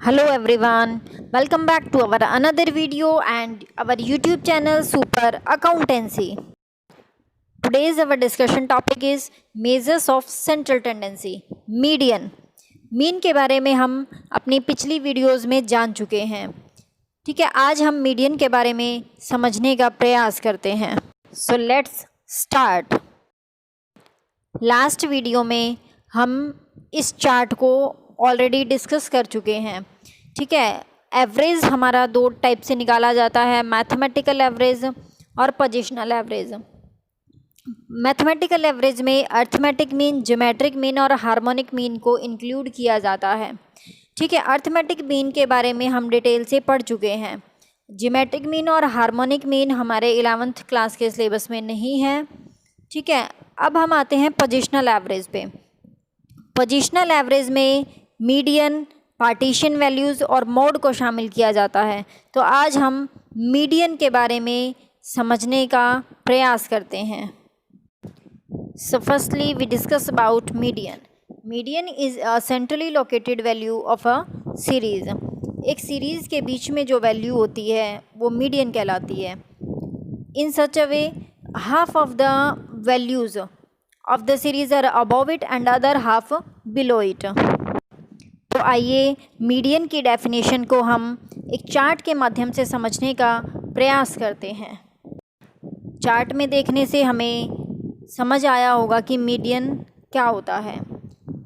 Hello everyone, welcome back to our another video and our YouTube channel Super Accountancy. Today's our discussion topic is measures of central tendency, median. Mean के बारे में हम अपनी पिछली videos में जान चुके हैं। ठीक है, आज हम मीडियन के बारे में समझने का प्रयास करते हैं। So let's start. Last video में हम इस चार्ट को ऑलरेडी डिस्कस कर चुके हैं। ठीक है, एवरेज हमारा दो टाइप से निकाला जाता है, मैथमेटिकल एवरेज और पोजीशनल एवरेज। मैथमेटिकल एवरेज में अर्थमेटिक मीन, ज्योमेट्रिक मीन और हार्मोनिक मीन को इंक्लूड किया जाता है। ठीक है, अर्थमेटिक मीन के बारे में हम डिटेल से पढ़ चुके हैं। ज्योमेट्रिक मीन और हार्मोनिक मीन हमारे 11th क्लास के सिलेबस में नहीं है। ठीक है, अब हम आते हैं पोजीशनल एवरेज पे। पोजीशनल एवरेज में मीडियन, पार्टीशन वैल्यूज़ और मोड को शामिल किया जाता है। तो आज हम मीडियन के बारे में समझने का प्रयास करते हैं। So firstly we discuss about median. Median is a centrally located value of a series. एक सीरीज़ के बीच में जो वैल्यू होती है वो मीडियन कहलाती है। In such a way half of the values of the series are above it and other half below it. तो आइए मीडियन की डेफिनेशन को हम एक चार्ट के माध्यम से समझने का प्रयास करते हैं। चार्ट में देखने से हमें समझ आया होगा कि मीडियन क्या होता है।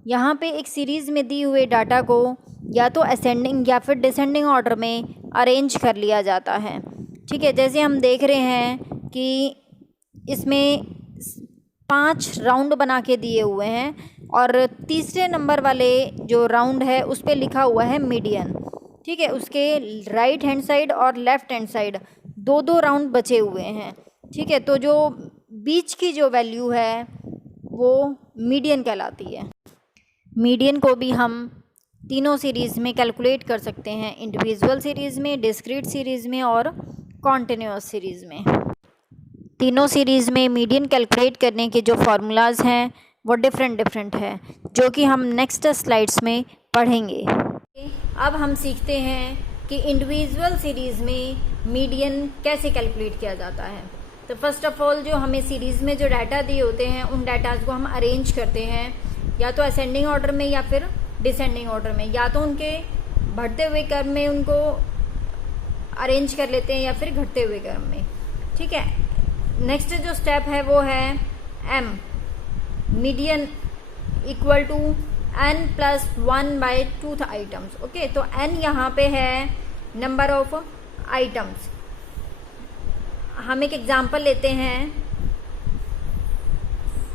यहाँ पे एक सीरीज़ में दी हुए डाटा को या तो असेंडिंग या फिर डिसेंडिंग ऑर्डर में अरेंज कर लिया जाता है। ठीक है, जैसे हम देख रहे हैं कि इसमें 5 राउंड बना के दिए हुए हैं और तीसरे नंबर वाले जो राउंड है उस पर लिखा हुआ है मीडियन। ठीक है, उसके राइट हैंड साइड और लेफ़्ट हैंड साइड दो राउंड बचे हुए हैं। ठीक है, तो जो बीच की जो वैल्यू है वो मीडियन कहलाती है। मीडियन को भी हम तीनों सीरीज़ में कैलकुलेट कर सकते हैं, इंडिविजुअल सीरीज़ में, डिस्क्रीट सीरीज़ में और कॉन्टिन्यूअस सीरीज़ में। तीनों सीरीज़ में मीडियन कैलकुलेट करने के जो फार्मूलाज हैं वो डिफरेंट है, जो कि हम नेक्स्ट स्लाइड्स में पढ़ेंगे। अब हम सीखते हैं कि इंडिविजुअल सीरीज़ में मीडियन कैसे कैलकुलेट किया जाता है। तो फर्स्ट ऑफ ऑल जो हमें सीरीज़ में जो डाटा दिए होते हैं उन डाटाज को हम अरेंज करते हैं, या तो असेंडिंग ऑर्डर में या फिर डिसेंडिंग ऑर्डर में, या तो उनके बढ़ते हुए क्रम में उनको अरेंज कर लेते हैं या फिर घटते हुए क्रम में। ठीक है, नेक्स्ट जो स्टेप है वो है M, median equal to n plus 1/2 items. Okay, तो n यहाँ पे है नंबर ऑफ आइटम्स। हम एक एग्जांपल लेते हैं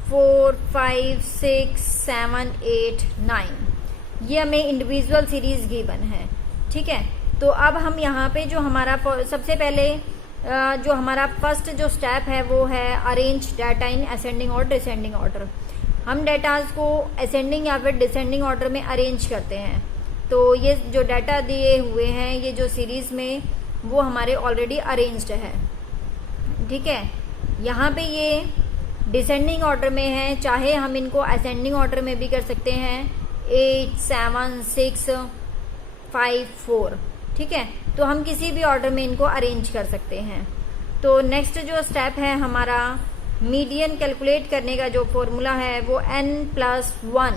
4, 5, 6, 7, 8, 9। ये हमें इंडिविजुअल सीरीज गिवन है। ठीक है, तो अब हम यहाँ पे जो हमारा सबसे पहले जो हमारा फर्स्ट जो स्टेप है वो है अरेंज डाटा इन असेंडिंग और डिसेंडिंग ऑर्डर। हम डाटाज को असेंडिंग या फिर डिसेंडिंग ऑर्डर में अरेंज करते हैं। तो ये जो डाटा दिए हुए हैं ये जो सीरीज़ में वो हमारे ऑलरेडी अरेंज्ड है। ठीक है, यहाँ पे ये डिसेंडिंग ऑर्डर में है, चाहे हम इनको असेंडिंग ऑर्डर में भी कर सकते हैं, 8, 7, 6, 5, 4। ठीक है, तो हम किसी भी ऑर्डर में इनको अरेंज कर सकते हैं। तो नेक्स्ट जो स्टेप है हमारा मीडियन कैलकुलेट करने का जो फॉर्मूला है वो n plus 1,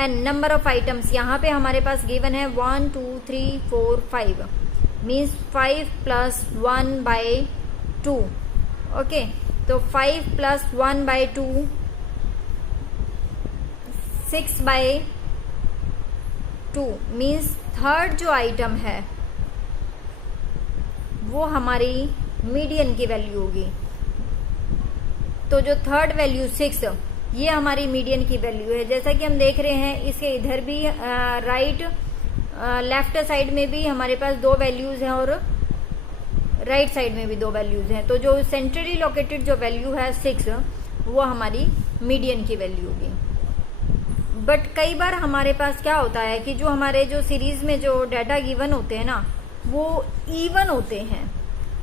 n number of items. यहाँ पे हमारे पास गिवन है 1, 2, 3, 4, 5 मीन्स 5 प्लस 1/2। ओके, तो 5 प्लस 1/2 6/2 मीन्स थर्ड जो आइटम है वो हमारी मीडियन की वैल्यू होगी। तो जो थर्ड वैल्यू 6 ये हमारी मीडियन की वैल्यू है। जैसा कि हम देख रहे हैं इसके इधर भी राइट लेफ्ट साइड में भी हमारे पास 2 वैल्यूज़ हैं और राइट साइड में भी 2 वैल्यूज़ हैं। तो जो सेंट्रली लोकेटेड जो वैल्यू है 6 वो हमारी मीडियन की वैल्यू होगी। बट कई बार हमारे पास क्या होता है कि जो हमारे जो सीरीज़ में जो डाटा गिवन होते हैं ना वो इवन होते हैं।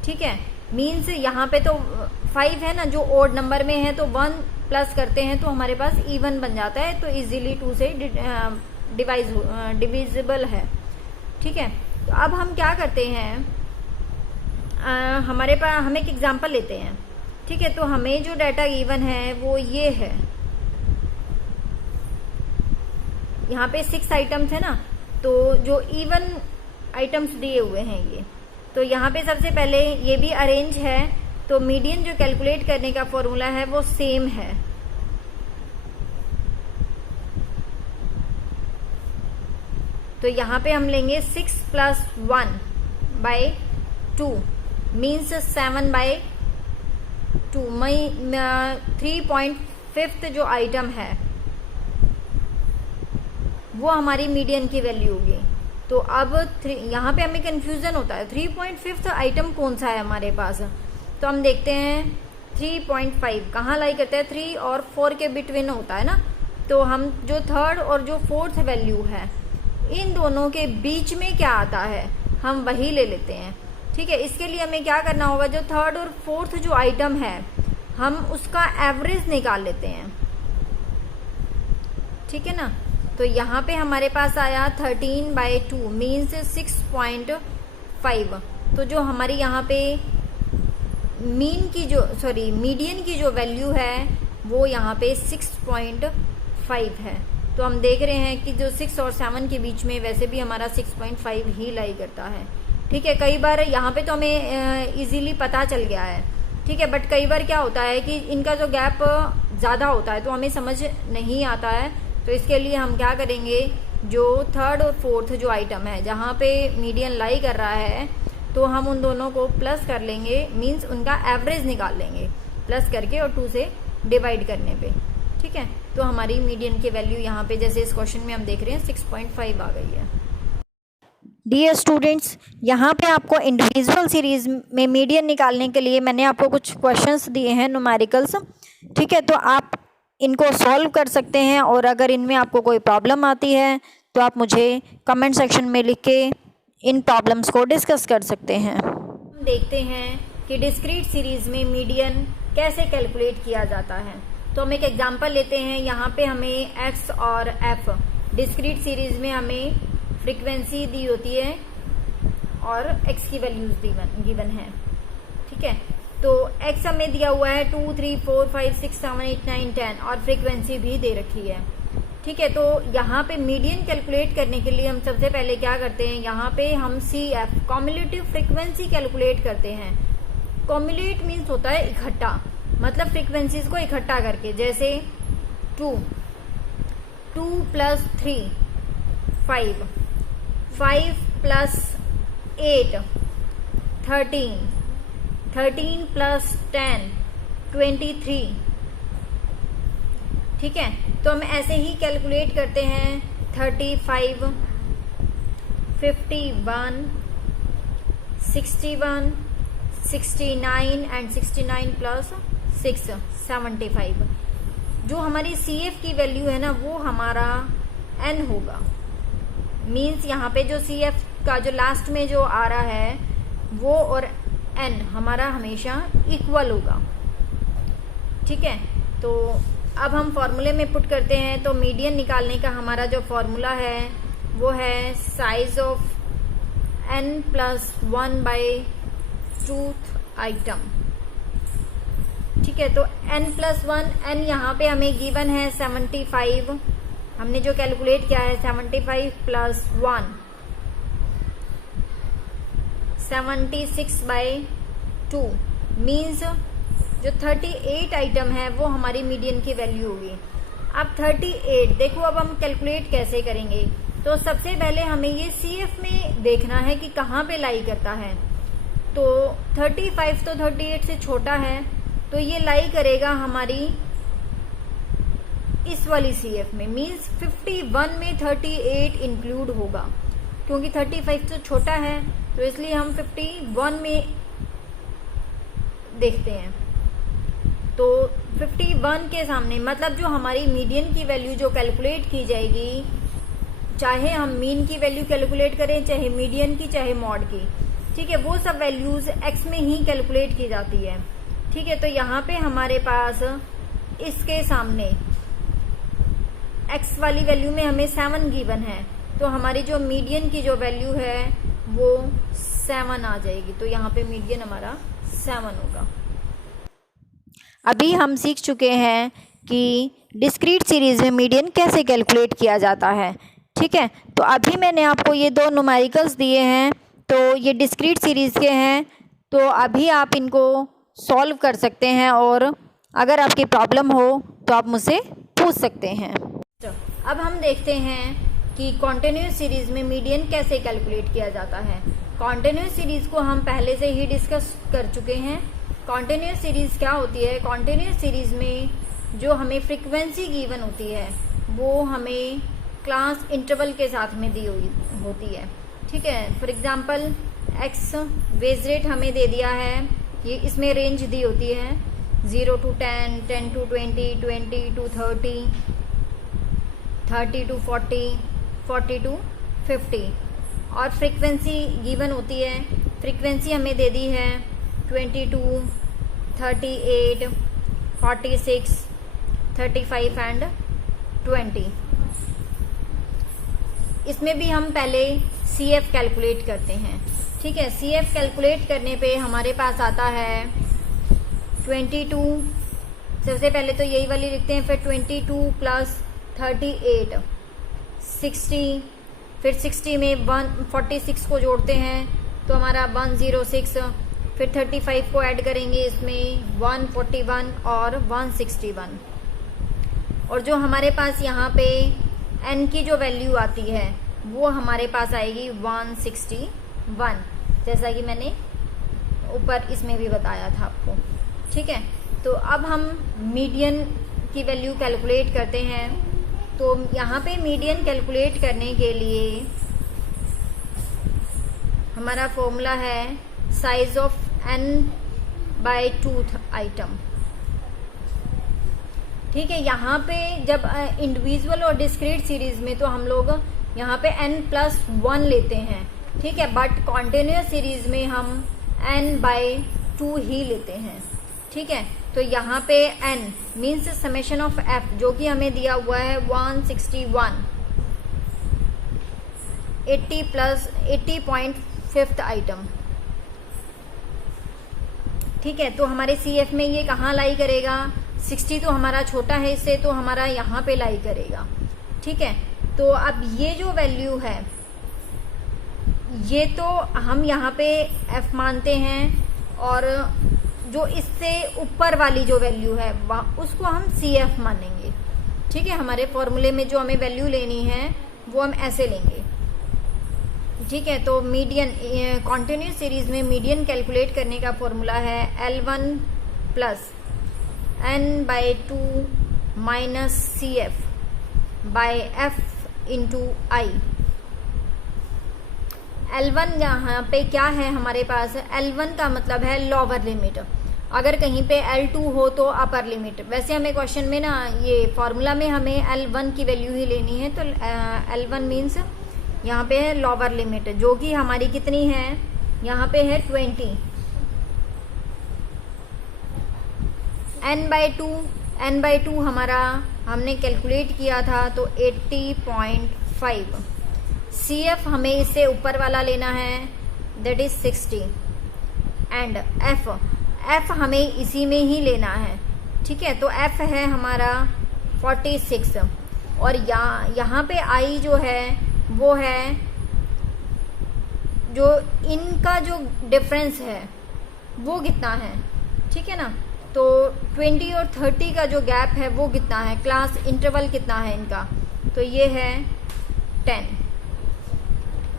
ठीक है, मीन्स यहाँ पे तो 5 है ना जो ओड नंबर में है, तो 1 प्लस करते हैं तो हमारे पास इवन बन जाता है, तो इजीली 2 से डिविजिबल है। ठीक है, तो अब हम क्या करते हैं, हमारे पास हम एक एग्जांपल लेते हैं। ठीक है, तो हमें जो डाटा गिवन है वो ये है, यहाँ पे 6 आइटम्स है ना, तो जो इवन आइटम्स दिए हुए हैं ये, तो यहाँ पे सबसे पहले ये भी अरेंज है, तो मीडियन जो कैलकुलेट करने का फॉर्मूला है वो सेम है। तो यहाँ पे हम लेंगे 6 + 1/2 मीन्स 7/2। 3.5 जो आइटम है वो हमारी मीडियन की वैल्यू होगी। तो अब यहाँ पे हमें कंफ्यूजन होता है 3.5 आइटम कौन सा है हमारे पास, तो हम देखते हैं 3.5 कहाँ लाई करता है, 3 और 4 के बिटवीन होता है ना, तो हम जो थर्ड और जो फोर्थ वैल्यू है इन दोनों के बीच में क्या आता है हम वही ले लेते हैं। ठीक है, इसके लिए हमें क्या करना होगा, जो थर्ड और फोर्थ जो आइटम है हम उसका एवरेज निकाल लेते हैं। ठीक है ना, तो यहाँ पे हमारे पास आया 13/2 मीन्स 6.5। तो जो हमारी यहाँ पे मीडियन की जो वैल्यू है वो यहाँ पे 6.5 है। तो हम देख रहे हैं कि जो 6 और 7 के बीच में वैसे भी हमारा 6.5 ही लाई करता है। ठीक है, कई बार यहाँ पे तो हमें इजीली पता चल गया है। ठीक है, बट कई बार क्या होता है कि इनका जो गैप ज़्यादा होता है तो हमें समझ नहीं आता है। तो इसके लिए हम क्या करेंगे, जो थर्ड और फोर्थ जो आइटम है जहाँ पे मीडियन लाई कर रहा है तो हम उन दोनों को प्लस कर लेंगे, मीन्स उनका एवरेज निकाल लेंगे प्लस करके और 2 से डिवाइड करने पे। ठीक है, तो हमारी मीडियन की वैल्यू यहाँ पे जैसे इस क्वेश्चन में हम देख रहे हैं 6.5 आ गई है। डियर स्टूडेंट्स, यहाँ पे आपको इंडिविजुअल सीरीज में मीडियन निकालने के लिए मैंने आपको कुछ क्वेश्चंस दिए हैं न्यूमेरिकल्स। ठीक है, तो आप इनको सॉल्व कर सकते हैं और अगर इनमें आपको कोई प्रॉब्लम आती है तो आप मुझे कमेंट सेक्शन में लिख के इन प्रॉब्लम्स को डिस्कस कर सकते हैं। हम देखते हैं कि डिस्क्रीट सीरीज में मीडियन कैसे कैलकुलेट किया जाता है। तो हम एक एग्जांपल लेते हैं। यहाँ पे हमें x और f डिस्क्रीट सीरीज में हमें फ्रीक्वेंसी दी होती है और x की वैल्यूज गिवन है। ठीक है, तो x हमें दिया हुआ है 2, 3, 4, 5, 6, 7, 8, 9, 10 और फ्रीक्वेंसी भी दे रखी है। ठीक है, तो यहाँ पे मीडियन कैलकुलेट करने के लिए हम सबसे पहले क्या करते हैं, यहाँ पे हम CF कॉम्युलेटिव फ्रीक्वेंसी कैलकुलेट करते हैं। कॉम्युलेट मीन्स होता है इकट्ठा, मतलब फ्रीक्वेंसीज को इकट्ठा करके, जैसे 2 + 3 5, 5 + 8 13, 13 + 10 23। ठीक है, तो हम ऐसे ही कैलकुलेट करते हैं 35, 51, 61, 69 एंड 69 + 6 75। जो हमारी CF की वैल्यू है ना वो हमारा n होगा, मीन्स यहाँ पे जो CF का जो लास्ट में जो आ रहा है वो और n हमारा हमेशा इक्वल होगा। ठीक है, तो अब हम फॉर्मूले में पुट करते हैं। तो मीडियन निकालने का हमारा जो फॉर्मूला है वो है साइज ऑफ n + 1/2 आइटम। ठीक है, तो n + 1, n यहाँ पे हमें गिवन है 75। हमने जो कैलकुलेट किया है 75 + 1 76/2 मीन्स जो 38 आइटम है वो हमारी मीडियन की वैल्यू होगी। अब 38 देखो, अब हम कैलकुलेट कैसे करेंगे। तो सबसे पहले हमें ये CF में देखना है कि कहाँ पे लाई करता है। तो 35 तो 38 से छोटा है, तो ये लाई करेगा हमारी इस वाली CF में, मीन्स 51 में 38 इंक्लूड होगा, क्योंकि 35 तो छोटा है तो इसलिए हम 51 में देखते हैं। तो 51 के सामने मतलब जो हमारी मीडियन की वैल्यू जो कैलकुलेट की जाएगी, चाहे हम मीन की वैल्यू कैलकुलेट करें, चाहे मीडियन की, चाहे मॉड की, ठीक है, वो सब वैल्यूज x में ही कैलकुलेट की जाती है। ठीक है, तो यहाँ पे हमारे पास इसके सामने x वाली वैल्यू में हमें 7 गिवन है, तो हमारी जो मीडियन की जो वैल्यू है वो 7 आ जाएगी। तो यहाँ पे मीडियन हमारा 7 होगा। अभी हम सीख चुके हैं कि डिस्क्रीट सीरीज़ में मीडियन कैसे कैलकुलेट किया जाता है। ठीक है, तो अभी मैंने आपको ये दो न्यूमेरिकल्स दिए हैं, तो ये डिस्क्रीट सीरीज़ के हैं, तो अभी आप इनको सॉल्व कर सकते हैं और अगर आपकी प्रॉब्लम हो तो आप मुझसे पूछ सकते हैं। तो अब हम देखते हैं कि कॉन्टिन्यूस सीरीज़ में मीडियन कैसे कैलकुलेट किया जाता है। कॉन्टिन्यूस सीरीज़ को हम पहले से ही डिस्कस कर चुके हैं। कॉन्टिन्यूस सीरीज़ क्या होती है? कॉन्टिन्यूस सीरीज़ में जो हमें फ्रीक्वेंसी गिवन होती है वो हमें क्लास इंटरवल के साथ में दी हुई होती है। ठीक है, for example x wage rate हमें दे दिया है, ये इसमें रेंज दी होती है 0 to 10, 10 to 20, 20 to 30, 30 to 40, 40 to 50 और फ्रीक्वेंसी गिवन होती है। फ्रीक्वेंसी हमें दे दी है 22, 38, 46, 35 एंड 20। इसमें भी हम पहले CF कैलकुलेट करते हैं। ठीक है, CF कैलकुलेट करने पे हमारे पास आता है 22, सबसे पहले तो यही वाली लिखते हैं, फिर 22 प्लस 38 60, फिर 60 में 146 को जोड़ते हैं तो हमारा 106, फिर 35 को ऐड करेंगे इसमें 141 और 161 और जो हमारे पास यहाँ पे n की जो वैल्यू आती है वो हमारे पास आएगी 161, जैसा कि मैंने ऊपर इसमें भी बताया था आपको। ठीक है, तो अब हम मीडियन की वैल्यू कैलकुलेट करते हैं। तो यहाँ पे मीडियन कैलकुलेट करने के लिए हमारा फॉर्मूला है साइज ऑफ n/2 आइटम। ठीक है, यहाँ पे जब इंडिविजुअल और डिस्क्रीट सीरीज में तो हम लोग यहाँ पे n+1 लेते हैं। ठीक है, बट कॉन्टिन्यूस सीरीज में हम n/2 ही लेते हैं। ठीक है, तो यहाँ पे n means summation of f जो कि हमें दिया हुआ है 161, 80 प्लस 80.5 आइटम। ठीक है, तो हमारे CF में ये कहाँ लाई करेगा? 60 तो हमारा छोटा है इससे, तो हमारा यहाँ पे लाई करेगा। ठीक है, तो अब ये जो वैल्यू है ये तो हम यहाँ पे f मानते हैं और जो इससे ऊपर वाली जो वैल्यू है उसको हम CF मानेंगे। ठीक है, हमारे फॉर्मूले में जो हमें वैल्यू लेनी है वो हम ऐसे लेंगे। ठीक है, तो मीडियन कॉन्टिन्यूस सीरीज में मीडियन कैलकुलेट करने का फॉर्मूला है L1 plus n/2 minus CF by F into I. L1 यहाँ पे क्या है हमारे पास? L1 का मतलब है लोअर लिमिट, अगर कहीं पे L2 हो तो अपर लिमिट। वैसे हमें क्वेश्चन में ना ये फॉर्मूला में हमें L1 की वैल्यू ही लेनी है, तो L1 मीन्स यहाँ पे है लोअर लिमिट जो कि हमारी कितनी है? यहाँ पे है 20। n/2 हमारा हमने कैलकुलेट किया था तो 80.5। CF हमें इससे ऊपर वाला लेना है, दैट इज 60 एंड F हमें इसी में ही लेना है। ठीक है, तो F है हमारा 46 और यहाँ पे I जो है वो है जो इनका जो डिफरेंस है वो कितना है। ठीक है ना, तो 20 और 30 का जो गैप है वो कितना है? क्लास इंटरवल कितना है इनका? तो ये है 10।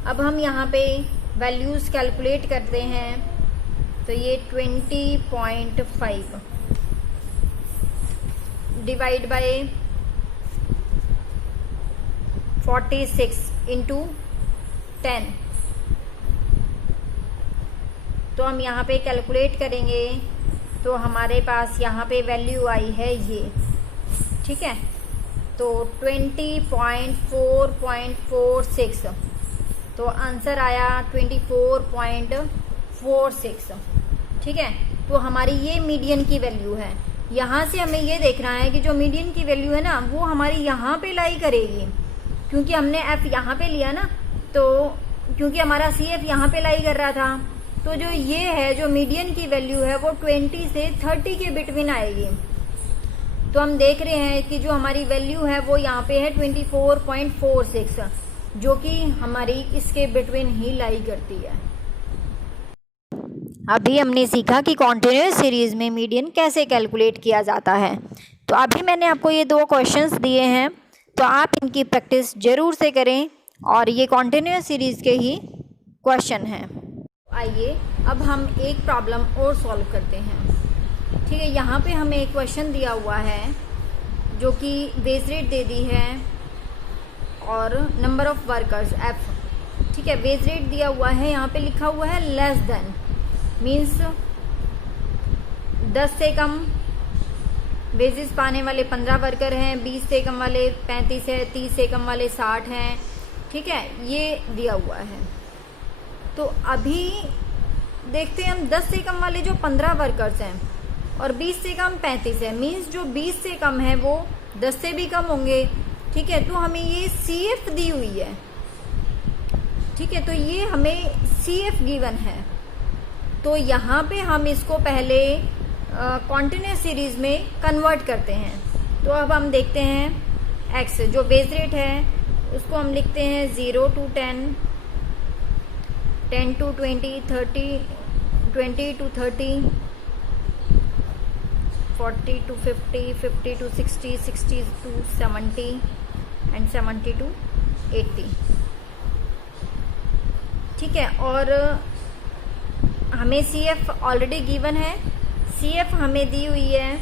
अब हम यहाँ पे वैल्यूज़ कैलकुलेट करते हैं, तो ये 20.5 डिवाइड बाय 46 इंटू 10। तो हम यहाँ पे कैलकुलेट करेंगे तो हमारे पास यहाँ पे वैल्यू आई है ये। ठीक है, तो 20.4.46, तो आंसर आया 24.46। ठीक है, तो हमारी ये मीडियन की वैल्यू है। यहाँ से हमें ये देखना है कि जो मीडियन की वैल्यू है ना वो हमारी यहाँ पे लाई करेगी क्योंकि हमने एफ यहाँ पे लिया ना, तो क्योंकि हमारा सी एफ यहाँ पे लाई कर रहा था, तो जो ये है जो मीडियन की वैल्यू है वो 20 से 30 के बिटवीन आएगी। तो हम देख रहे हैं कि जो हमारी वैल्यू है वो यहाँ पे है 24.46, जो कि हमारी इसके बिटवीन ही लाई करती है। अभी हमने सीखा कि कॉन्टिन्यूस सीरीज में मीडियन कैसे कैलकुलेट किया जाता है। तो अभी मैंने आपको ये 2 क्वेश्चंस दिए हैं, तो आप इनकी प्रैक्टिस ज़रूर से करें, और ये कॉन्टिन्यूस सीरीज़ के ही क्वेश्चन हैं। आइए अब हम एक प्रॉब्लम और सॉल्व करते हैं। ठीक है, यहाँ पे हमें एक क्वेश्चन दिया हुआ है जो कि वेज रेट दे दी है और नंबर ऑफ वर्कर्स एफ। ठीक है, वेज रेट दिया हुआ है, यहाँ पे लिखा हुआ है लेस देन, मीन्स 10 से कम वेजेस पाने वाले 15 वर्कर हैं, 20 से कम वाले 35 है, 30 से कम वाले 60 हैं। ठीक है, ये दिया हुआ है। तो अभी देखते हैं हम 10 से कम वाले जो 15 वर्कर्स हैं और 20 से कम 35 है, मीन्स जो 20 से कम है वो 10 से भी कम होंगे। ठीक है, तो हमें ये सी एफ दी हुई है। ठीक है, तो ये हमें सी एफ गिवन है। तो यहाँ पे हम इसको पहले कॉन्टिन्यूस सीरीज में कन्वर्ट करते हैं। तो अब हम देखते हैं एक्स जो बेस रेट है उसको हम लिखते हैं 0 to 10, 10 to 20, 30, 20 to 30, 40 to 50, 50 to 60, 60 to 70 and 70 to 80। ठीक है, और हमें सी एफ ऑलरेडी गिवन है। सी एफ हमें दी हुई है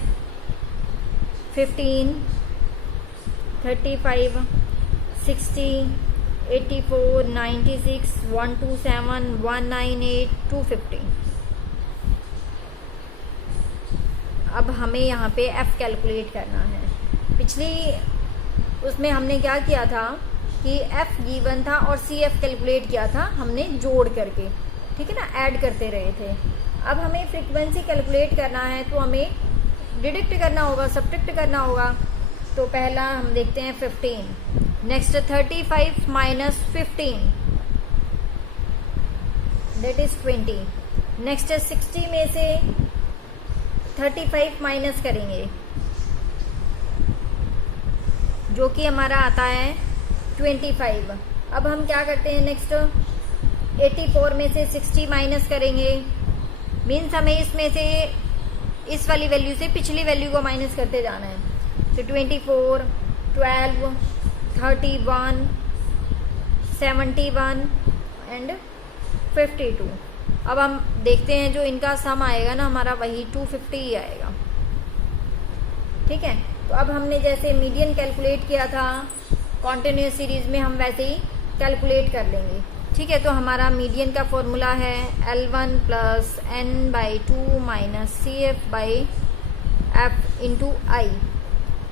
15, 35, 60, 84, 96, 127, 198, 250। अब हमें यहाँ पे एफ कैलकुलेट करना है। पिछली उसमें हमने क्या किया था कि एफ गिवन था और सी एफ कैलकुलेट किया था हमने जोड़ करके, ठीक है ना, ऐड करते रहे थे। अब हमें फ्रीक्वेंसी कैलकुलेट करना है, तो हमें डिडक्ट करना होगा, सब्ट्रैक्ट करना होगा। तो पहला हम देखते हैं 15, next 35 minus 15 that is 20, next 60 में से 35 माइनस करेंगे जो कि हमारा आता है 25। अब हम क्या करते हैं नेक्स्ट 84 में से 60 माइनस करेंगे, मीन्स हमें इसमें से इस वाली वैल्यू से पिछली वैल्यू को माइनस करते जाना है। तो 24, 12, 31, 71 एंड 52। अब हम देखते हैं जो इनका सम आएगा ना हमारा वही 250 ही आएगा। ठीक है, तो अब हमने जैसे मीडियन कैलकुलेट किया था कॉन्टिन्यूस सीरीज में, हम वैसे ही कैलकुलेट कर लेंगे। ठीक है, तो हमारा मीडियन का फॉर्मूला है L1 plus n/2 minus CF/F into I.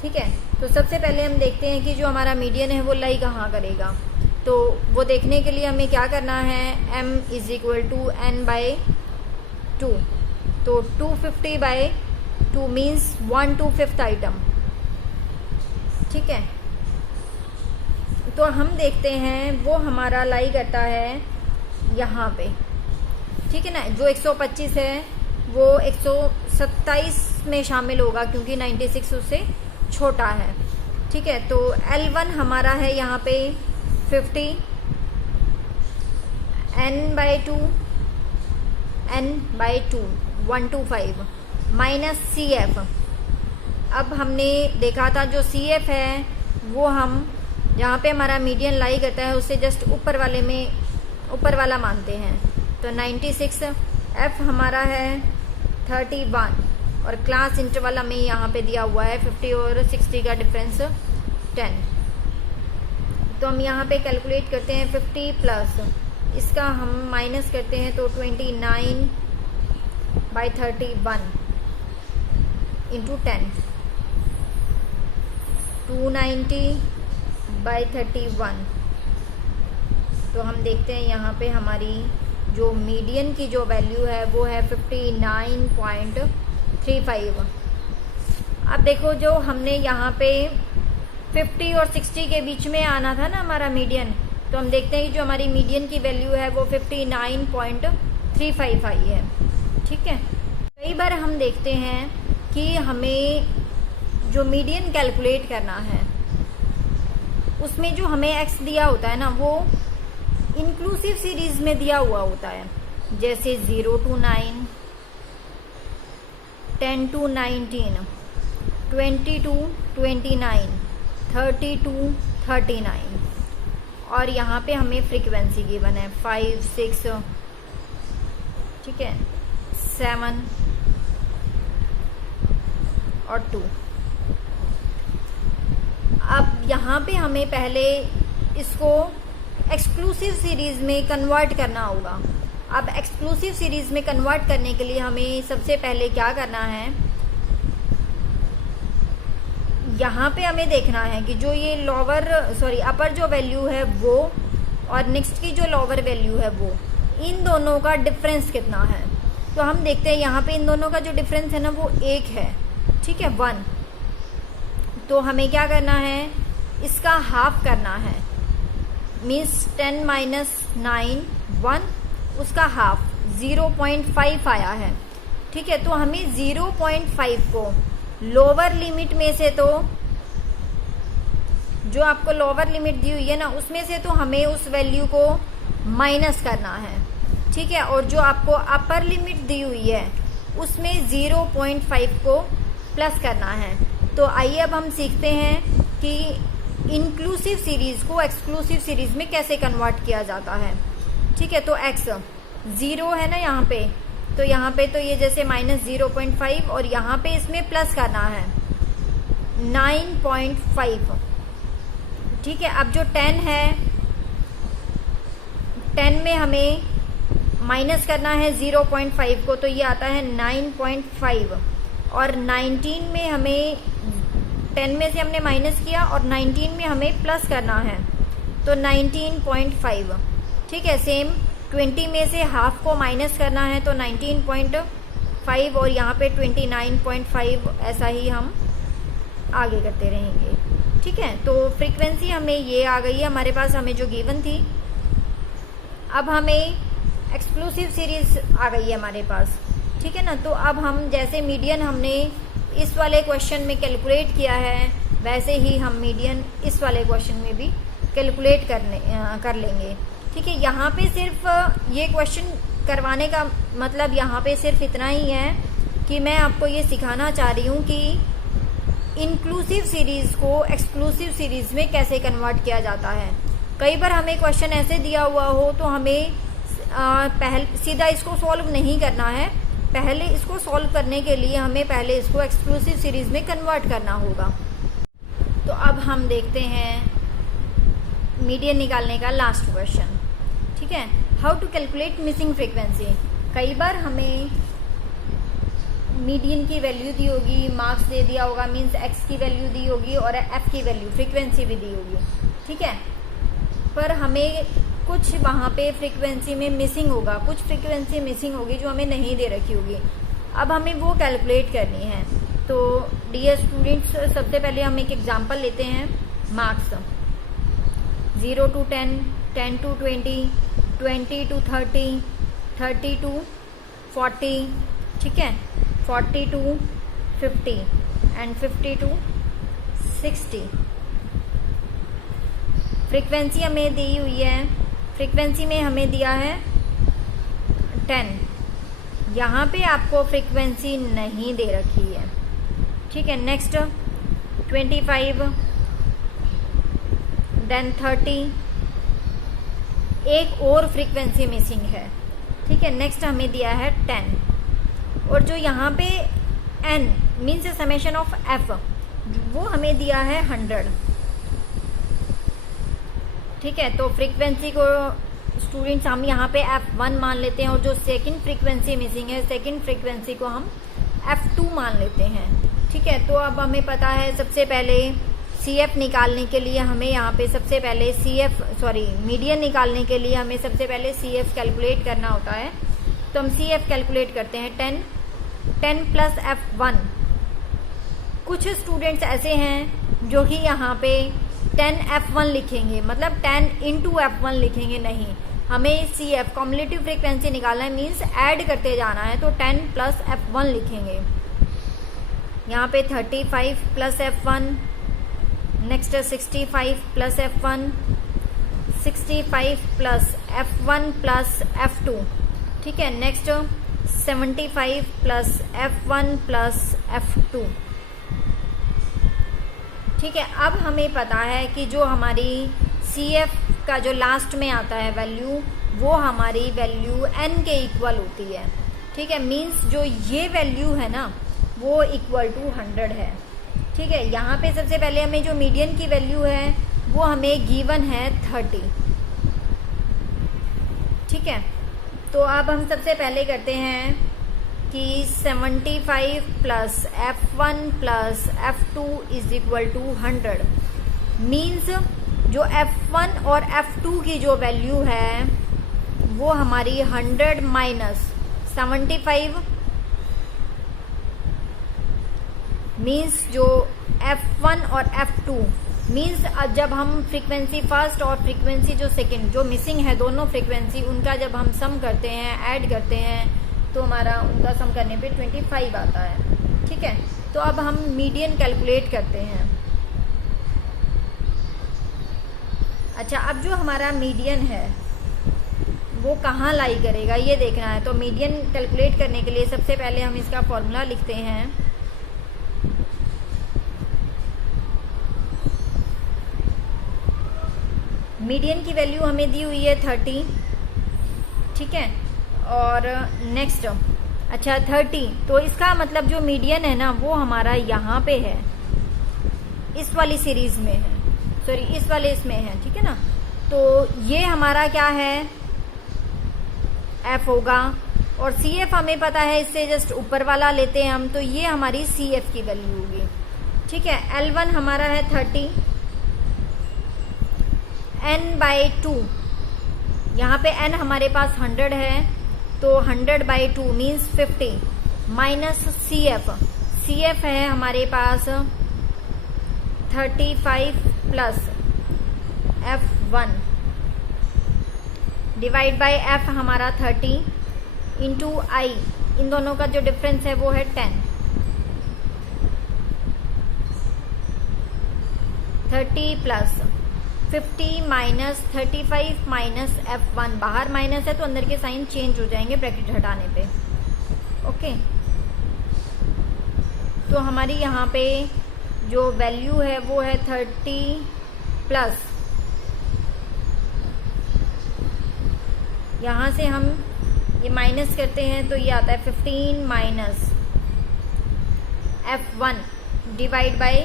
ठीक है, तो सबसे पहले हम देखते हैं कि जो हमारा मीडियन है वो लाई कहाँ करेगा। तो वो देखने के लिए हमें क्या करना है, m is equal to n/2, तो 250/2 मीन्स 1/2 आइटम। ठीक है, तो हम देखते हैं वो हमारा लाई करता है यहाँ पे। ठीक है ना, जो 125 है वो 127 में शामिल होगा क्योंकि 96 उससे छोटा है। ठीक है, तो L1 हमारा है यहाँ पे 50, n/2 125 माइनस CF। अब हमने देखा था जो CF है वो हम जहाँ पे हमारा मीडियन लाई करता है उससे जस्ट ऊपर वाला मानते हैं। तो 96, F हमारा है 31 और क्लास इंटरवल हमें यहाँ पे दिया हुआ है 50 और 60 का डिफरेंस 10। तो हम यहाँ पे कैलकुलेट करते हैं 50 प्लस इसका हम माइनस करते हैं तो 29/31 इंटू 10, 290/31। तो हम देखते हैं यहाँ पे हमारी जो मीडियन की जो वैल्यू है वो है 59.35। अब देखो जो हमने यहाँ पे 50 और 60 के बीच में आना था ना हमारा मीडियन, तो हम देखते हैं कि जो हमारी मीडियन की वैल्यू है वो 59.35 आई है। ठीक है, कई बार हम देखते हैं कि हमें जो मीडियन कैलकुलेट करना है उसमें जो हमें एक्स दिया होता है ना वो इंक्लूसिव सीरीज में दिया हुआ होता है, जैसे 0 to 9, 10 to 19, 20 to 29, 30 to 39, और यहाँ पे हमें फ्रीक्वेंसी गिवन है 5, 6, ठीक है, 7 और 2। अब यहाँ पे हमें पहले इसको एक्सक्लूसिव सीरीज में कन्वर्ट करना होगा। अब एक्सक्लूसिव सीरीज में कन्वर्ट करने के लिए हमें सबसे पहले क्या करना है, यहाँ पे हमें देखना है कि जो ये अपर जो वैल्यू है वो और नेक्स्ट की जो लोअर वैल्यू है वो, इन दोनों का डिफरेंस कितना है। तो हम देखते हैं यहाँ पे इन दोनों का जो डिफरेंस है ना वो 1 है, ठीक है, 1। तो हमें क्या करना है, इसका हाफ करना है, मीन्स 10 माइनस 9 1, उसका हाफ 0.5 आया है। ठीक है, तो हमें 0.5 को लोअर लिमिट में से, तो जो आपको लोअर लिमिट दी हुई है ना उसमें से तो हमें उस वैल्यू को माइनस करना है। ठीक है, और जो आपको अपर लिमिट दी हुई है उसमें 0.5 को प्लस करना है। तो आइए अब हम सीखते हैं कि इंक्लूसिव सीरीज को एक्सक्लूसिव सीरीज में कैसे कन्वर्ट किया जाता है। ठीक है, तो x 0 है ना यहाँ पे, तो यहाँ पे तो ये जैसे -0.5 और यहाँ पे इसमें प्लस करना है 9.5। ठीक है, अब जो 10 है, 10 में हमें माइनस करना है 0.5 को, तो ये आता है 9.5। और 19 में हमें 10 में से हमने माइनस किया और 19 में हमें प्लस करना है, तो 19.5। ठीक है, सेम 20 में से हाफ को माइनस करना है, तो 19.5 और यहाँ पे 29.5, ऐसा ही हम आगे करते रहेंगे। ठीक है, तो फ्रीक्वेंसी हमें ये आ गई है हमारे पास, हमें जो गिवन थी। अब हमें एक्सक्लूसिव सीरीज आ गई है हमारे पास। ठीक है ना, तो अब हम जैसे मीडियन हमने इस वाले क्वेश्चन में कैलकुलेट किया है, वैसे ही हम मीडियन इस वाले क्वेश्चन में भी कैलकुलेट कर लेंगे। ठीक है, यहाँ पे सिर्फ ये क्वेश्चन करवाने का मतलब यहाँ पे सिर्फ इतना ही है कि मैं आपको ये सिखाना चाह रही हूँ कि इंक्लूसिव सीरीज को एक्सक्लूसिव सीरीज में कैसे कन्वर्ट किया जाता है। कई बार हमें क्वेश्चन ऐसे दिया हुआ हो तो हमें पहले सीधा इसको सॉल्व नहीं करना है, पहले इसको सॉल्व करने के लिए हमें पहले इसको एक्सक्लूसिव सीरीज में कन्वर्ट करना होगा। तो अब हम देखते हैं मीडियन निकालने का लास्ट क्वेश्चन। ठीक है, how to calculate missing frequency. कई बार हमें मीडियन की वैल्यू दी होगी, मार्क्स दे दिया होगा, मीन्स एक्स की वैल्यू दी होगी और एफ की वैल्यू फ्रीक्वेंसी भी दी होगी। ठीक है, पर हमें कुछ वहाँ पे फ्रीक्वेंसी में मिसिंग होगा, कुछ फ्रीक्वेंसी मिसिंग होगी जो हमें नहीं दे रखी होगी। अब हमें वो कैलकुलेट करनी है। तो डियर स्टूडेंट्स, सबसे पहले हम एक एग्जांपल लेते हैं। Marks 0 to 10, 10 to 20, 20 to 30, 30 to 40, ठीक है, 40 to 50 एंड 50 to 60। फ्रीक्वेंसी हमें दी हुई है, फ्रीक्वेंसी में हमें दिया है 10। यहाँ पे आपको फ्रीक्वेंसी नहीं दे रखी है। ठीक है, नेक्स्ट 25, देन 30, एक और फ्रीक्वेंसी मिसिंग है। ठीक है, नेक्स्ट हमें दिया है 10, और जो यहाँ पे n means summation of f वो हमें दिया है 100। ठीक है, तो फ्रीक्वेंसी को स्टूडेंट्स हम यहाँ पे f1 मान लेते हैं, और जो सेकंड फ्रीक्वेंसी मिसिंग है, सेकंड फ्रीक्वेंसी को हम f2 मान लेते हैं। ठीक है, तो अब हमें पता है सबसे पहले CF निकालने के लिए हमें यहाँ पे सबसे पहले मीडियन निकालने के लिए हमें सबसे पहले CF कैलकुलेट करना होता है। तो हम CF कैलकुलेट करते हैं 10 प्लस F1, कुछ स्टूडेंट्स ऐसे हैं जो कि यहाँ पे 10F1 लिखेंगे, मतलब 10 इंटू F1 लिखेंगे। नहीं, हमें CF कॉम्युलेटिव फ्रीक्वेंसी निकालना है, मीन्स ऐड करते जाना है, तो 10 प्लस F1 लिखेंगे। यहाँ पे 35 plus F1, next 65 plus F1, 65 plus F1 plus F2, ठीक है। Next 75 plus F1 plus F2, ठीक है। अब हमें पता है कि जो हमारी CF का जो लास्ट में आता है वैल्यू, वो हमारी वैल्यू n के इक्वल होती है, ठीक है। मीन्स जो ये वैल्यू है ना, वो इक्वल टू 100 है, ठीक है। यहाँ पे सबसे पहले हमें जो मीडियन की वैल्यू है वो हमें गिवन है 30, ठीक है। तो अब हम सबसे पहले करते हैं कि 75 plus F1 plus F2 is equal to 100। Means जो F1 और F2 की जो वैल्यू है वो हमारी 100 माइनस 75, मीन्स जो F1 और F2 मीन्स जब हम फ्रीक्वेंसी फर्स्ट और फ्रीक्वेंसी जो सेकंड जो मिसिंग है दोनों फ्रीक्वेंसी, उनका जब हम सम करते हैं, ऐड करते हैं, तो हमारा उनका सम करने पे 25 आता है, ठीक है। तो अब हम मीडियन कैलकुलेट करते हैं। अच्छा, अब जो हमारा मीडियन है वो कहाँ लाई करेगा ये देखना है। तो मीडियन कैलकुलेट करने के लिए सबसे पहले हम इसका फॉर्मूला लिखते हैं। मीडियन की वैल्यू हमें दी हुई है 30, ठीक है। और नेक्स्ट, अच्छा 30, तो इसका मतलब जो मीडियन है ना वो हमारा यहाँ पे है, इस वाली सीरीज में है, सॉरी इस वाले इसमें है, ठीक है ना। तो ये हमारा क्या है, F होगा। और CF हमें पता है, इससे जस्ट ऊपर वाला लेते हैं हम, तो ये हमारी CF की वैल्यू होगी, ठीक है। L1 हमारा है 30, n/2, यहाँ पे n हमारे पास 100 है, तो 100/2 मीन्स 50 माइनस CF है हमारे पास 35 plus F1 divide by F हमारा 30 इंटू I, इन दोनों का जो डिफरेंस है वो है 10। 30 प्लस 50 माइनस 35 माइनस F1, बाहर माइनस है तो अंदर के साइन चेंज हो जाएंगे ब्रैकेट हटाने पे, ओके। तो हमारी यहाँ पे जो वैल्यू है वो है 30 प्लस, यहाँ से हम ये माइनस करते हैं तो ये आता है 15 माइनस F1 डिवाइड बाय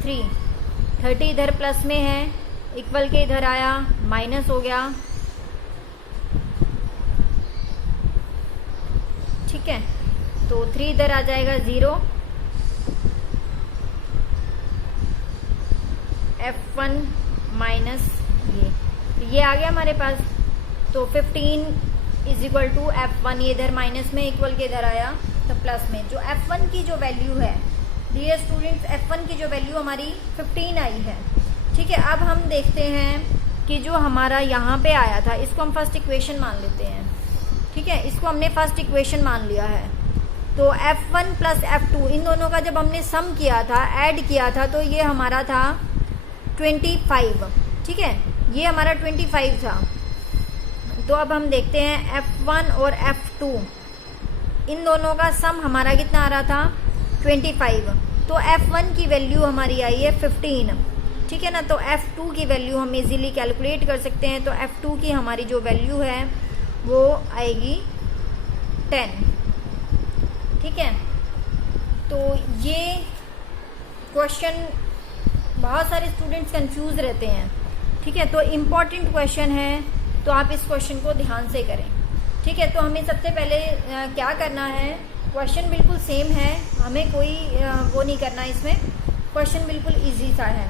3। 30 इधर प्लस में है, इक्वल के इधर आया, माइनस हो गया, ठीक है। तो 3 इधर आ जाएगा 0, F1 माइनस ये आ गया हमारे पास। तो 15 इज इक्वल टू F1, ये इधर माइनस में, इक्वल के इधर आया तो प्लस में। जो F1 की जो वैल्यू है डियर स्टूडेंट्स, F1 की जो वैल्यू हमारी 15 आई है, ठीक है। अब हम देखते हैं कि जो हमारा यहाँ पे आया था, इसको हम फर्स्ट इक्वेशन मान लेते हैं, ठीक है। इसको हमने फर्स्ट इक्वेशन मान लिया है। तो F1 प्लस F2 इन दोनों का जब हमने सम किया था, ऐड किया था, तो ये हमारा था 25, ठीक है। ये हमारा 25 था। तो अब हम देखते हैं F1 और F2 इन दोनों का सम हमारा कितना आ रहा था, 25। तो F1 की वैल्यू हमारी आई है 15, ठीक है ना। तो F2 की वैल्यू हम इजीली कैलकुलेट कर सकते हैं। तो F2 की हमारी जो वैल्यू है वो आएगी 10, ठीक है। तो ये क्वेश्चन बहुत सारे स्टूडेंट्स कंफ्यूज रहते हैं, ठीक है। तो इम्पॉर्टेंट क्वेश्चन है, तो आप इस क्वेश्चन को ध्यान से करें, ठीक है। तो हमें सबसे पहले क्या करना है, क्वेश्चन बिल्कुल सेम है, हमें कोई वो नहीं करना, इसमें क्वेश्चन बिल्कुल इजी सा है।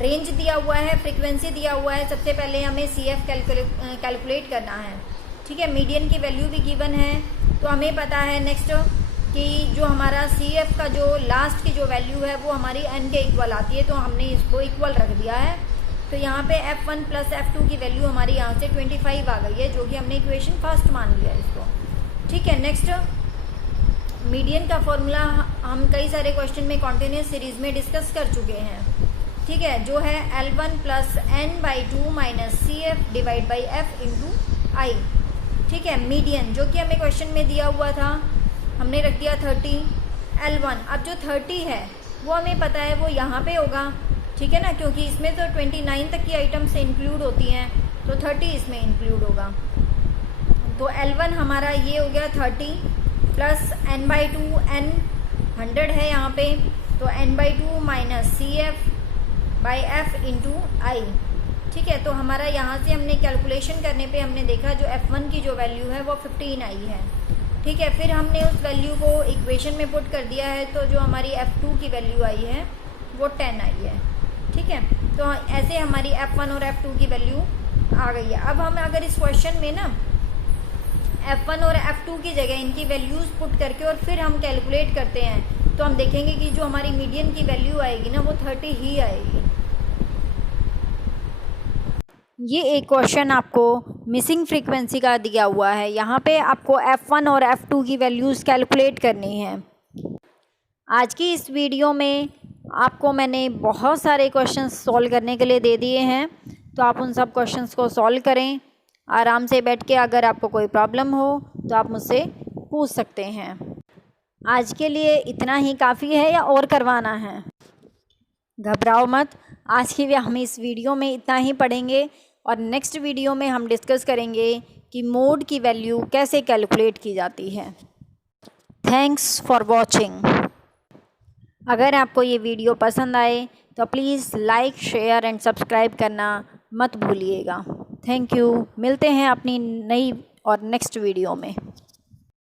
रेंज दिया हुआ है, फ्रीक्वेंसी दिया हुआ है, सबसे पहले हमें CF कैलकुलेट करना है, ठीक है। मीडियन की वैल्यू भी गिवन है, तो हमें पता है नेक्स्ट कि जो हमारा CF का जो लास्ट की जो वैल्यू है वो हमारी n के इक्वल आती है, तो हमने इसको इक्वल रख दिया है। तो यहाँ पे F1 प्लस F2 की वैल्यू हमारी यहाँ से 25 आ गई है, जो कि हमने इक्वेशन फर्स्ट मान लिया है इसको। ठीक है, नेक्स्ट मीडियन का फॉर्मूला हम कई सारे क्वेश्चन में कॉन्टिन्यूस सीरीज में डिस्कस कर चुके हैं। ठीक है, जो है L1 plus n/2 minus CF divide by F into I. ठीक है, मीडियन जो कि हमें क्वेश्चन में दिया हुआ था हमने रख दिया 30 L1। अब जो 30 है वो हमें पता है वो यहाँ पे होगा। ठीक है ना, क्योंकि इसमें तो 29 तक की आइटम्स इंक्लूड होती हैं, तो 30 इसमें इंक्लूड होगा। तो L1 हमारा ये हो गया 30 प्लस n/2, n 100 है यहाँ पे, तो n/2 minus CF by F into I. ठीक है, तो हमारा यहाँ से हमने कैलकुलेशन करने पे हमने देखा जो F1 की जो वैल्यू है वो 15 आई है। ठीक है, फिर हमने उस वैल्यू को इक्वेशन में पुट कर दिया है, तो जो हमारी F2 की वैल्यू आई है वो 10 आई है। ठीक है, तो ऐसे हमारी F1 और F2 की वैल्यू आ गई है। अब हम अगर इस क्वेश्चन में ना F1 और F2 की जगह इनकी वैल्यूज़ पुट करके और फिर हम कैलकुलेट करते हैं, तो हम देखेंगे कि जो हमारी मीडियन की वैल्यू आएगी ना वो 30 ही आएगी। ये एक क्वेश्चन आपको मिसिंग फ्रीक्वेंसी का दिया हुआ है, यहाँ पे आपको F1 और F2 की वैल्यूज़ कैलकुलेट करनी है। आज की इस वीडियो में आपको मैंने बहुत सारे क्वेश्चंस सॉल्व करने के लिए दे दिए हैं, तो आप उन सब क्वेश्चंस को सॉल्व करें आराम से बैठ के। अगर आपको कोई प्रॉब्लम हो तो आप मुझसे पूछ सकते हैं। आज के लिए इतना ही काफ़ी है या और करवाना है? घबराओ मत, आज की हम इस वीडियो में इतना ही पढ़ेंगे और नेक्स्ट वीडियो में हम डिस्कस करेंगे कि मोड की वैल्यू कैसे कैलकुलेट की जाती है। Thanks for watching. अगर आपको ये वीडियो पसंद आए तो please like, share and subscribe करना मत भूलिएगा। Thank you. मिलते हैं अपनी नई और नेक्स्ट वीडियो में।